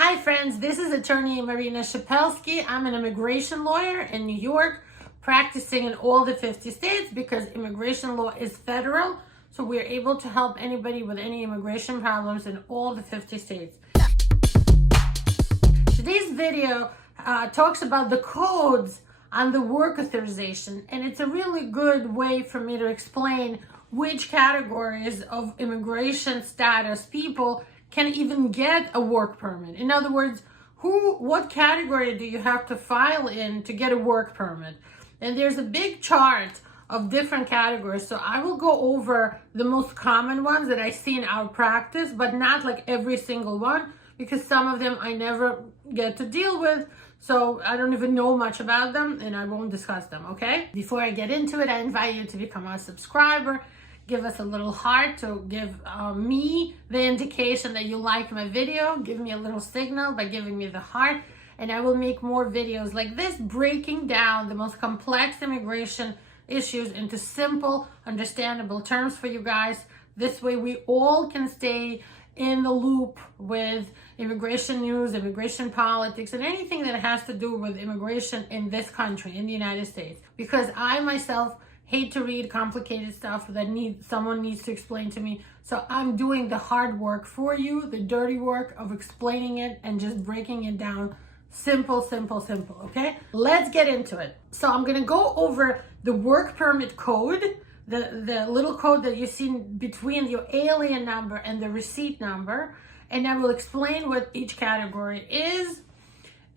Hi friends, this is attorney Marina Shepelsky. I'm an immigration lawyer in New York, practicing in all the 50 states because immigration law is federal. So we're able to help anybody with any immigration problems in all the 50 states. Today's video talks about the codes on the work authorization, and it's a really good way for me to explain which categories of immigration status people can even get a work permit. In other words, what category do you have to file in to get a work permit? And there's a big chart of different categories. So I will go over the most common ones that I see in our practice, but not like every single one, because some of them I never get to deal with. So I don't even know much about them and I won't discuss them, okay? Before I get into it, I invite you to become a subscriber. Give us a little heart to give me the indication that you like my video. Give me a little signal by giving me the heart, and I will make more videos like this, breaking down the most complex immigration issues into simple, understandable terms for you guys. This way we all can stay in the loop with immigration news, immigration politics, and anything that has to do with immigration in this country, in the United States. Because I myself hate to read complicated stuff that someone needs to explain to me. So I'm doing the hard work for you, the dirty work of explaining it and just breaking it down simple, okay? Let's get into it. So I'm gonna go over the work permit code, the little code that you see between your alien number and the receipt number, and I will explain what each category is.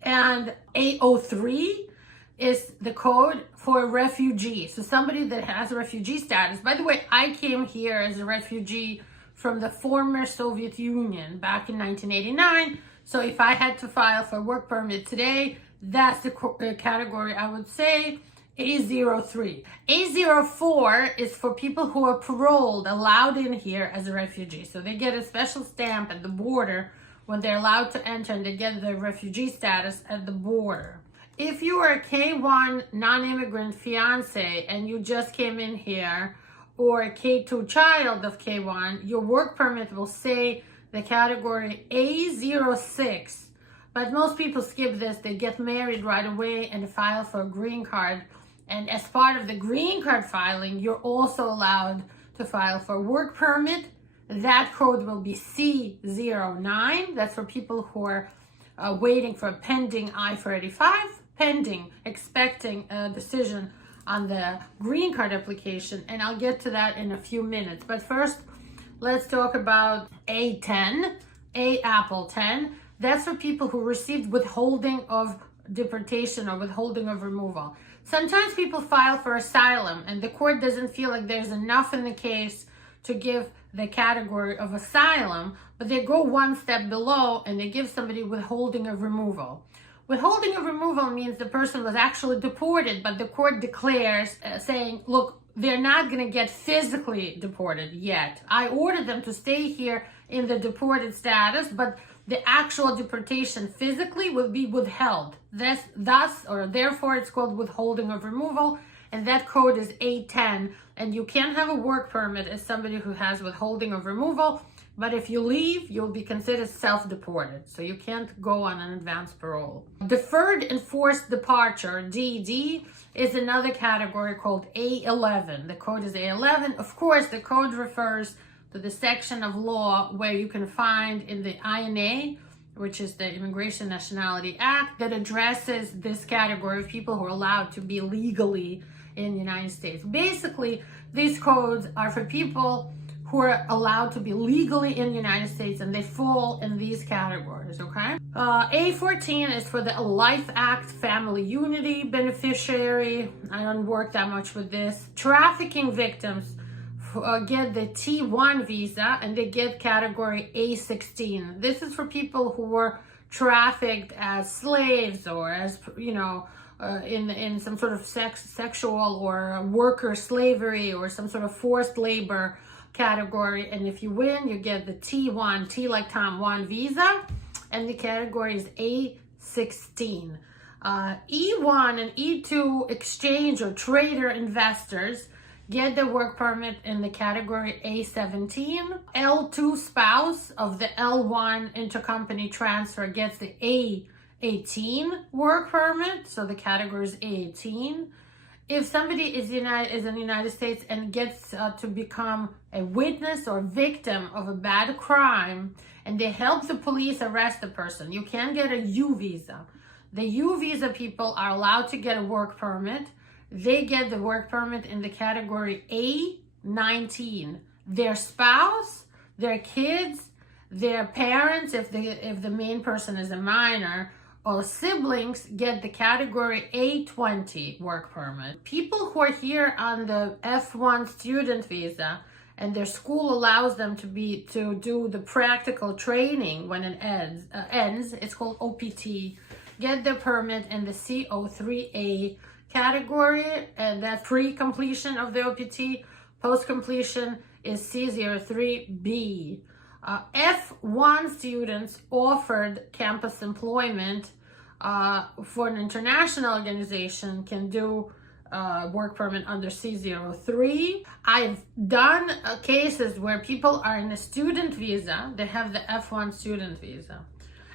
And A03 is the code for a refugee. So somebody that has a refugee status. By the way, I came here as a refugee from the former Soviet Union back in 1989. So if I had to file for a work permit today, that's the category I would say, A03. A04 is for people who are paroled, allowed in here as a refugee. So they get a special stamp at the border when they're allowed to enter, and they get the refugee status at the border. If you are a K1 non-immigrant fiance and you just came in here, or a K2 child of K1, your work permit will say the category A06. But most people skip this. They get married right away and file for a green card. And as part of the green card filing, you're also allowed to file for a work permit. That code will be C09. That's for people who are waiting for a pending I-485. Expecting a decision on the green card application, and I'll get to that in a few minutes. But first, let's talk about A10, Apple 10. That's for people who received withholding of deportation or withholding of removal. Sometimes people file for asylum and the court doesn't feel like there's enough in the case to give the category of asylum, but they go one step below and they give somebody withholding of removal. Withholding of removal means the person was actually deported, but the court declares saying, look, they're not going to get physically deported yet. I ordered them to stay here in the deported status, but the actual deportation physically will be withheld. Therefore, it's called withholding of removal, and that code is A10. And you can't have a work permit as somebody who has withholding of removal, but if you leave, you'll be considered self-deported. So you can't go on an advance parole. Deferred enforced departure, DD, is another category called A11. The code is A11. Of course, the code refers to the section of law where you can find in the INA, which is the Immigration Nationality Act, that addresses this category of people who are allowed to be legally in the United States. Basically, these codes are for people who are allowed to be legally in the United States, and they fall in these categories, okay? A14 is for the Life Act Family Unity beneficiary. I don't work that much with this. Trafficking victims get the T1 visa, and they get category A16. This is for people who were trafficked as slaves or as, in some sort of sexual or worker slavery or some sort of forced labor category. And if you win, you get the T1, T like Tom 1 visa, and the category is A16. E1 and E2 exchange or trader investors get the work permit in the category A17. L2 spouse of the L1 intercompany transfer gets the A18 work permit, so the category is A18. If somebody is in the United States and gets to become a witness or victim of a bad crime, and they help the police arrest the person, you can get a U visa. The U visa people are allowed to get a work permit. They get the work permit in the category A19. Their spouse, their kids, their parents, if the main person is a minor, or siblings get the category A20 work permit. People who are here on the F1 student visa and their school allows them to do the practical training when it ends, it's called OPT, get the permit in the CO3A category, and that's pre-completion of the OPT. Post-completion is C03B. F1 students offered campus employment for an international organization can do work permit under C03. I've done cases where people are in a student visa, they have the F1 student visa,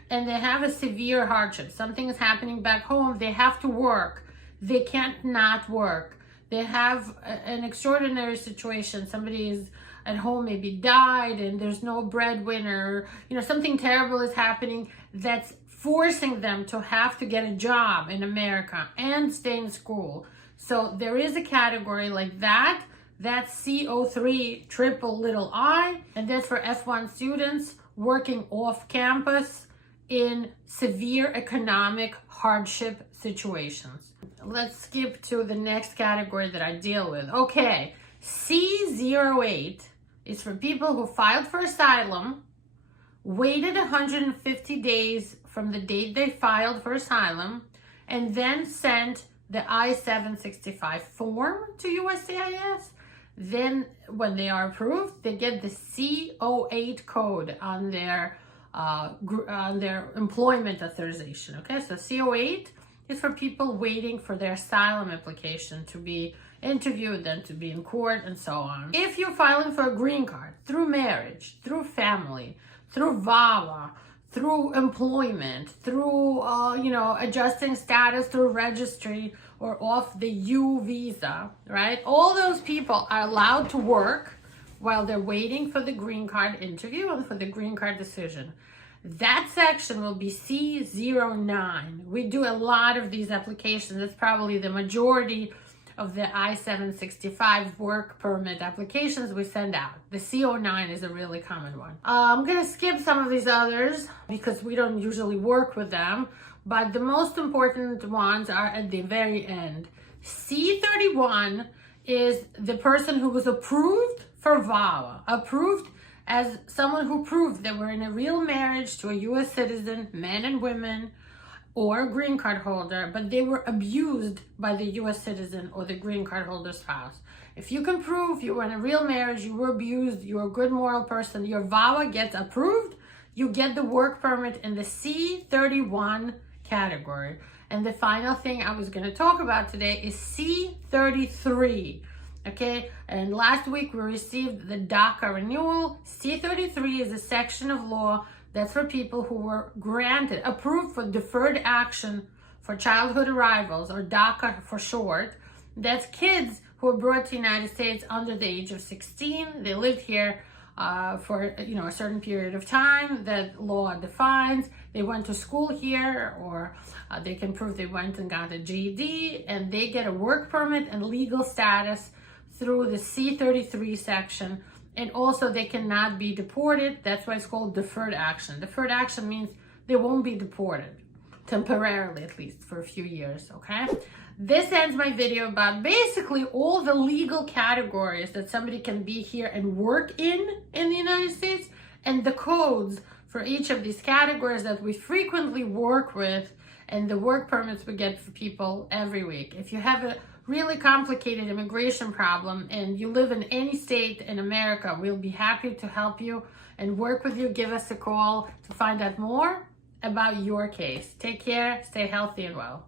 and they have a severe hardship. Something is happening back home, they have to work. They can't not work. They have an extraordinary situation. Somebody is at home, maybe died, and there's no breadwinner. Something terrible is happening that's forcing them to have to get a job in America and stay in school. So there is a category like that. That's CO3 triple little I, and that's for F1 students working off campus in severe economic hardship situations. Let's skip to the next category that I deal with. Okay, C08 is for people who filed for asylum, waited 150 days from the date they filed for asylum, and then sent the I-765 form to USCIS. Then when they are approved, they get the C08 code on their employment authorization. Okay, so C08 is for people waiting for their asylum application to be interviewed, then to be in court, and so on. If you're filing for a green card through marriage, through family, through VAWA, through employment, through adjusting status through registry, or off the U visa, right? All those people are allowed to work while they're waiting for the green card interview and for the green card decision. That section will be C09. We do a lot of these applications. It's probably the majority of the I-765 work permit applications we send out. The C09 is a really common one. I'm gonna skip some of these others because we don't usually work with them, but the most important ones are at the very end. C31 is the person who was approved for VAWA, approved as someone who proved they were in a real marriage to a U.S. citizen, men and women, or a green card holder, but they were abused by the U.S. citizen or the green card holder spouse. If you can prove you were in a real marriage, you were abused, you're a good moral person, your VAWA gets approved, you get the work permit in the C31 category. And the final thing I was going to talk about today is C33. Okay, and last week we received the DACA renewal. C33 is a section of law that's for people who were approved for deferred action for childhood arrivals, or DACA for short. That's kids who were brought to the United States under the age of 16. They lived here for a certain period of time that law defines. They went to school here, or they can prove they went and got a GED, and they get a work permit and legal status through the C33 section. And also they cannot be deported. That's why it's called deferred action. Deferred action means they won't be deported, temporarily at least, for a few years, okay? This ends my video about basically all the legal categories that somebody can be here and work in the United States, and the codes for each of these categories that we frequently work with, and the work permits we get for people every week. If you have a really complicated immigration problem and you live in any state in America, we'll be happy to help you and work with you. Give us a call to find out more about your case. Take care, stay healthy and well.